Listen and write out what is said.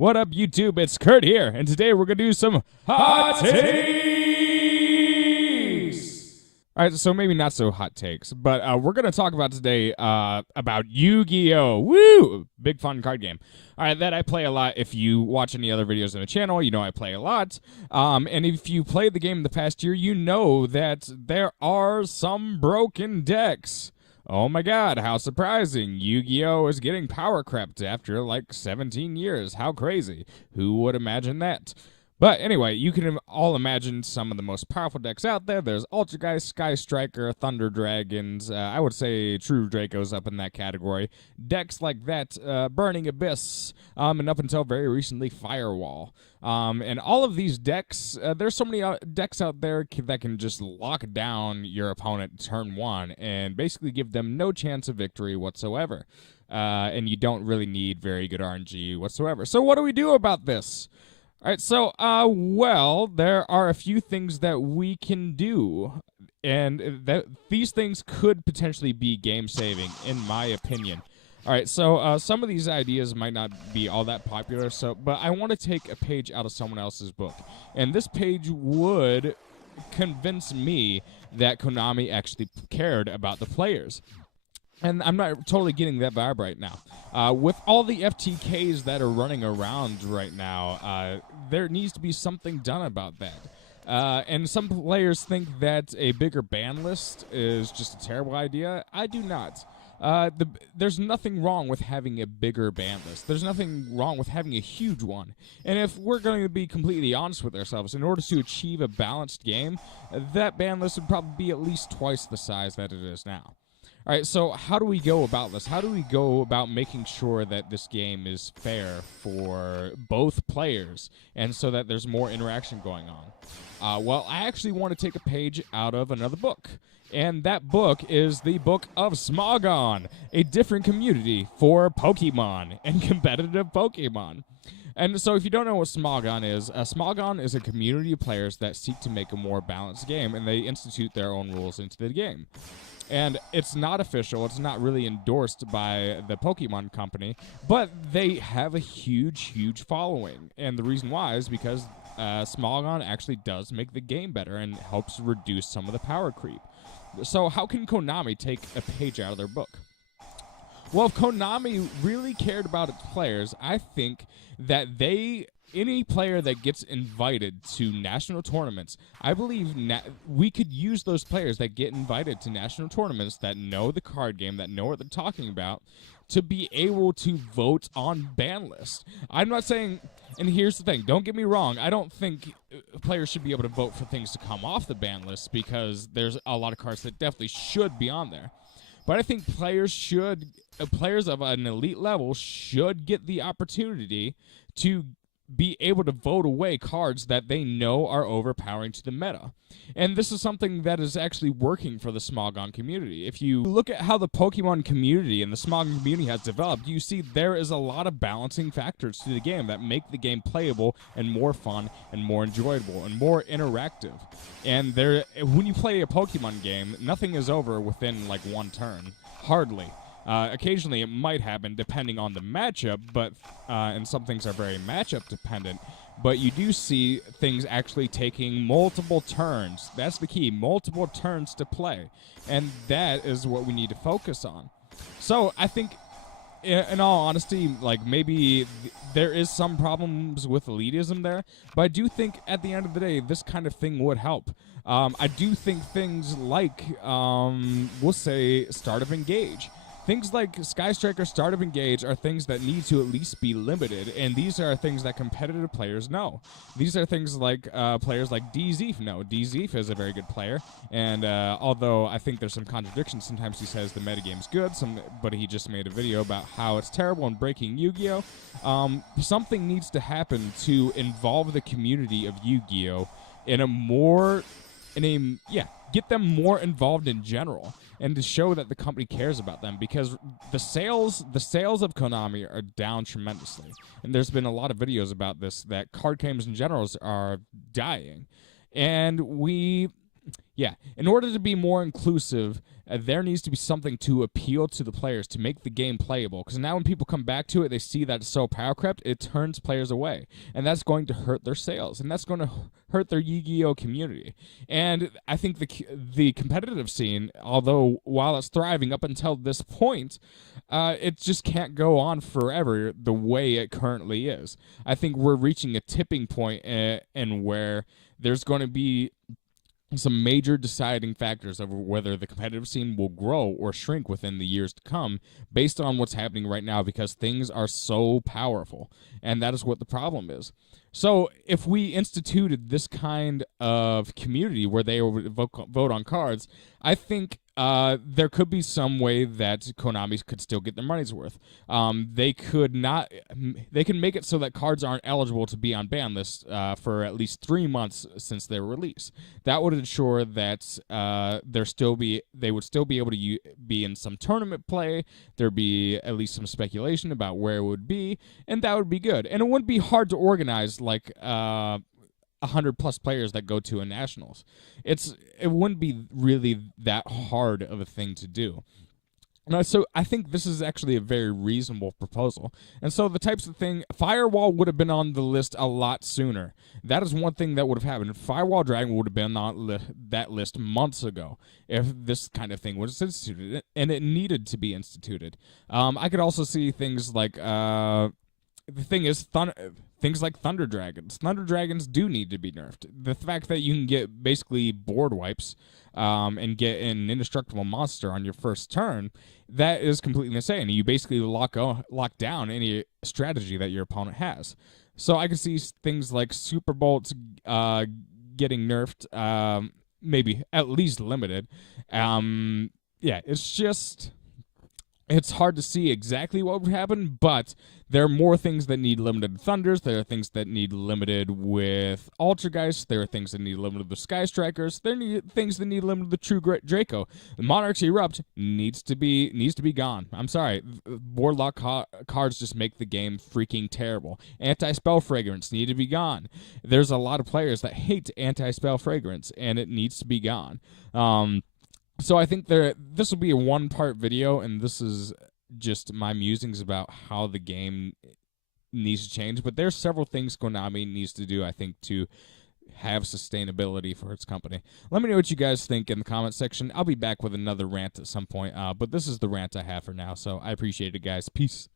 What up, YouTube? It's Kurt here, and today we're going to do some hot takes! Alright, so maybe not so hot takes, but we're going to talk about today about Yu-Gi-Oh! Woo! Big fun card game. Alright, that I play a lot. If you watch any other videos on the channel, you know I play a lot. And if you played the game in the past year, you know that there are some broken decks. Oh my god, how surprising. Yu-Gi-Oh! Is getting power crept after like 17 years. How crazy. Who would imagine that? But anyway, you can all imagine some of the most powerful decks out there. There's Ultra Guys, Sky Striker, Thunder Dragons. I would say True Draco's up in that category. Decks like that, Burning Abyss, and up until very recently, Firewall. And all of these decks, there's so many decks out there that can just lock down your opponent turn one and basically give them no chance of victory whatsoever. And you don't really need very good RNG whatsoever. So what do we do about this? All right, so, well, there are a few things that we can do, and these things could potentially be game-saving, in my opinion. All right, so some of these ideas might not be all that popular, but I want to take a page out of someone else's book, and this page would convince me that Konami actually cared about the players. And I'm not totally getting that vibe right now. With all the FTKs that are running around right now, there needs to be something done about that. And some players think that a bigger ban list is just a terrible idea. I do not. There's nothing wrong with having a bigger ban list. There's nothing wrong with having a huge one. And if we're going to be completely honest with ourselves, in order to achieve a balanced game, that ban list would probably be at least twice the size that it is now. All right, so how do we go about this? How do we go about making sure that this game is fair for both players and so that there's more interaction going on? Well, I actually want to take a page out of another book, and that book is the Book of Smogon, a different community for Pokemon and competitive Pokemon. And so if you don't know what Smogon is a community of players that seek to make a more balanced game, and they institute their own rules into the game. And it's not official, it's not really endorsed by the Pokemon company, but they have a huge, huge following. And the reason why is because Smogon actually does make the game better and helps reduce some of the power creep. So how can Konami take a page out of their book? Well, if Konami really cared about its players, I think that any player that gets invited to national tournaments, I believe we could use those players that get invited to national tournaments that know the card game, that know what they're talking about, to be able to vote on ban lists. I'm not saying, and here's the thing, don't get me wrong, I don't think players should be able to vote for things to come off the ban list because there's a lot of cards that definitely should be on there. But I think players of an elite level should get the opportunity to be able to vote away cards that they know are overpowering to the meta. And this is something that is actually working for the Smogon community. If you look at how the Pokemon community and the Smogon community has developed, you see there is a lot of balancing factors to the game that make the game playable and more fun and more enjoyable and more interactive. And when you play a Pokemon game, nothing is over within like one turn. Hardly. Occasionally it might happen depending on the matchup, but and some things are very matchup dependent, but you do see things actually taking multiple turns. That's the key, multiple turns to play, and that is what we need to focus on. So I think, in all honesty, like maybe there is some problems with elitism there, but I do think at the end of the day, this kind of thing would help. I do think things like, we'll say, Start of Engage. Things like Sky Striker, Start of Engage are things that need to at least be limited, and these are things that competitive players know. These are things like players like DZeef know. DZeef is a very good player, and although I think there's some contradictions, sometimes he says the metagame's good, but he just made a video about how it's terrible and breaking Yu-Gi-Oh! Something needs to happen to involve the community of Yu-Gi-Oh! Get them more involved in general, and to show that the company cares about them, because the sales of Konami are down tremendously. And there's been a lot of videos about this, that card games in general are dying. And Yeah, in order to be more inclusive, there needs to be something to appeal to the players to make the game playable. Because now when people come back to it, they see that it's so power crept, it turns players away, and that's going to hurt their sales, and that's going to hurt their Yu-Gi-Oh community. And I think the competitive scene, although while it's thriving up until this point, it just can't go on forever the way it currently is. I think we're reaching a tipping point in where there's going to be some major deciding factors of whether the competitive scene will grow or shrink within the years to come based on what's happening right now, because things are so powerful, and that is what the problem is. So if we instituted this kind of community where they would vote on cards, I think there could be some way that Konami could still get their money's worth. They could not. They can make it so that cards aren't eligible to be on ban lists for at least 3 months since their release. That would ensure that they would still be able to be in some tournament play. There'd be at least some speculation about where it would be, and that would be good. And it wouldn't be hard to organize like 100+ players that go to a nationals. It wouldn't be really that hard of a thing to do. So I think this is actually a very reasonable proposal. And so the types of thing, Firewall would have been on the list a lot sooner. That is one thing that would have happened. Firewall Dragon would have been on that list months ago if this kind of thing was instituted, and it needed to be instituted. I could also see things like the thing is, things like Thunder Dragons. Thunder Dragons do need to be nerfed. The fact that you can get basically board wipes and get an indestructible monster on your first turn, that is completely insane. You basically lock down any strategy that your opponent has. So I can see things like Super Bolts getting nerfed, maybe at least limited. Yeah, it's hard to see exactly what would happen, but there are more things that need limited Thunders. There are things that need limited with Altergeist. There are things that need limited with Sky Strikers. There are things that need limited with True Draco. The Monarchs Erupt needs to be gone. I'm sorry. Board lock cards just make the game freaking terrible. Anti-Spell Fragrance need to be gone. There's a lot of players that hate Anti-Spell Fragrance, and it needs to be gone. So I think this will be a one-part video, and this is just my musings about how the game needs to change. But there's several things Konami needs to do, I think, to have sustainability for its company. Let me know what you guys think in the comment section. I'll be back with another rant at some point, but this is the rant I have for now, so I appreciate it, guys. Peace.